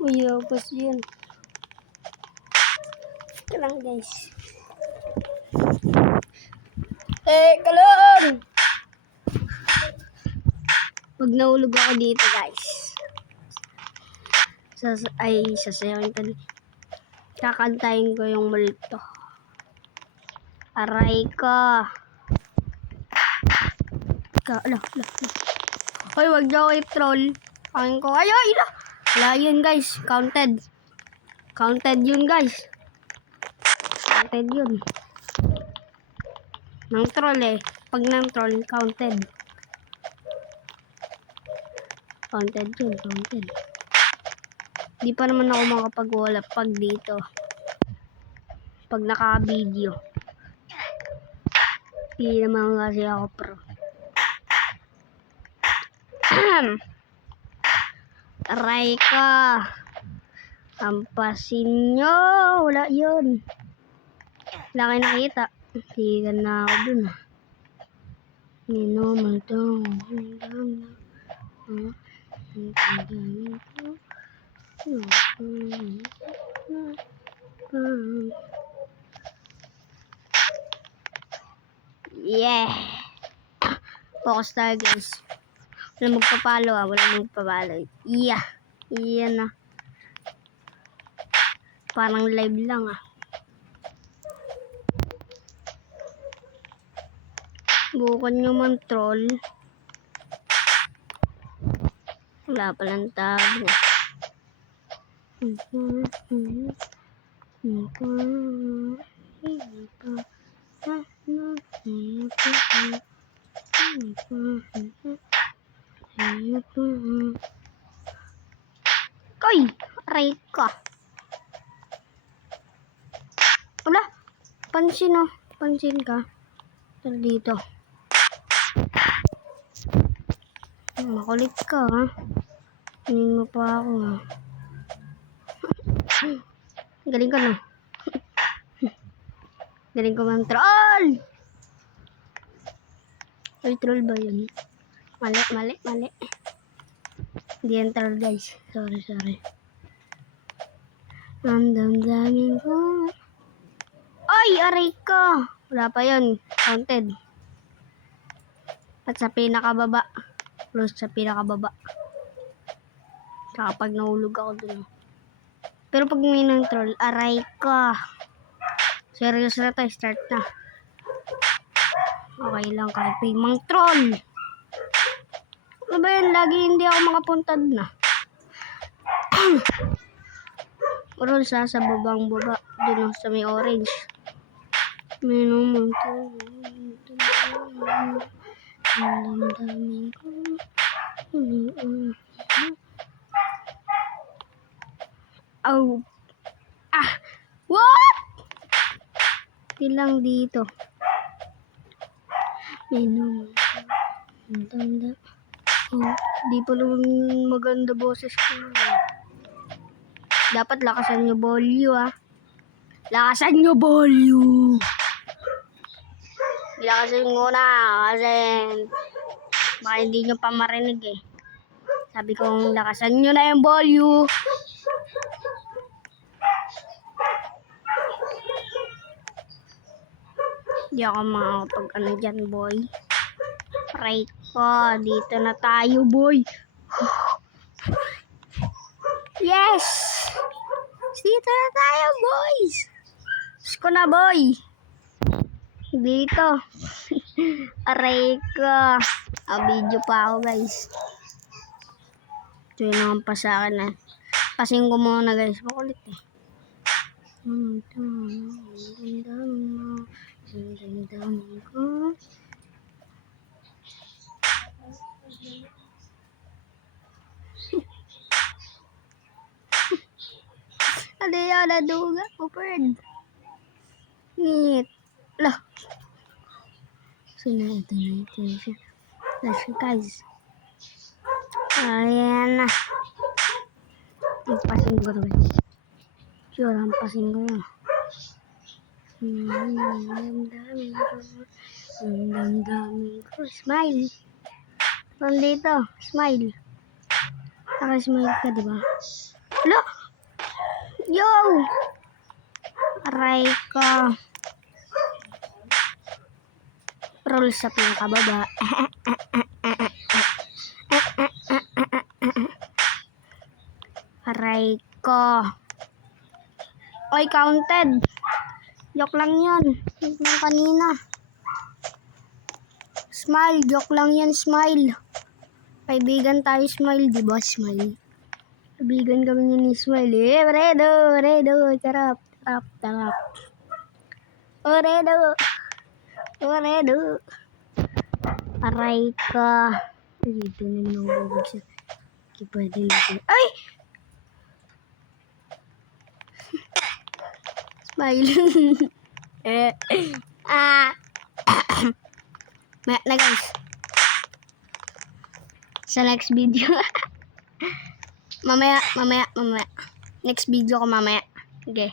Mayabas yan. Ito lang guys. Kalon! Pag nahulog ako dito guys. Sasayawin ko. Kakantayin ko yung multo. Aray ka. Hoy, wag niyo ako i-troll. Pangin ko. Ay, ila. Wala yun guys. Counted. Counted yun guys. Counted yun. Nang troll eh. Pag nang troll, counted. Counted yun, counted. Di pa naman ako makapag-wala pag dito. Pag naka-video. Di naman kasi ako pro. Aray ka. Ampasin nyo. Wala yun. Wala kayo nakita. Higan na ako dun ah. Ninomang dong. Yeah. Focus tayo guys. Wala magpapalo ah. Wala magpapalo. Yeah. Iyan na. Parang live lang ah. Bukan nyo man troll. Wala palang tabo. Koy! Aray ka. Wala. Pansin oh. Pansin ka. Dito. Makulit ka ha. Hindi mo pa ako ha. Galing ka na. Galing ko man troll. Ay, troll ba yun? Mali. Hindi yan troll guys. Sorry. Ang damdamin ko. Ay, aray ka. Wala pa yun. Counted. At sa pinakababa. Close sa pinakababa. Kapag nahulog ako dun. Pero pag may nang troll, aray ka. Serious na tayo. Start na. Okay lang kahit may mang troll. Ano ba yan? Lagi hindi ako makapuntad na. Roll sa babang baba. Doon sa may orange. May naman to. Ang damdamin ko. Oh. Ah. What? Tilang dito. May naman. Ang damdamin. Oh. Di pa lang maganda boses ko. Dapat lakasan nyo bolyo ah. Lakasan nyo bolyo. Lakasan nyo na kasi baka hindi nyo pa marinig eh. Sabi kong lakasan nyo na yung bolyo. Hindi ako makakapag ano dyan boy. Right ko. Dito na tayo boy. Yes! Dito na tayo, boys! Gusto ko na, boy! Dito. Aray ka. Video pa ako, guys. Ito yun naman pa sa akin, eh. Pasing ko muna, guys. Makulit, eh. Ano yun? Naduga ko, bird. Ngit. Lah. So, ito na. Let's go, guys. Ayan na. Pasin ko rin. Sure, ang pasin ko yun. Ang daming ko. Smile. Nandito. Smile. Naka-smile ka, diba? Hala! Yo! Aray ka. Roll sa pinakababa. Aray ko. Oy, counted. Joke lang yun. Joke lang kanina. Smile. Joke lang yan, smile. Kaibigan tayo, smile. Diba, smile? Kaibigan kami ni smile. Eh, redo. Tarap. Redo. Aray ka. Dito na nabubog siya. Hindi pwede yun. Ay! Smile. Maya na guys. Sa next video. mamaya. Next video ko mamaya. Okay.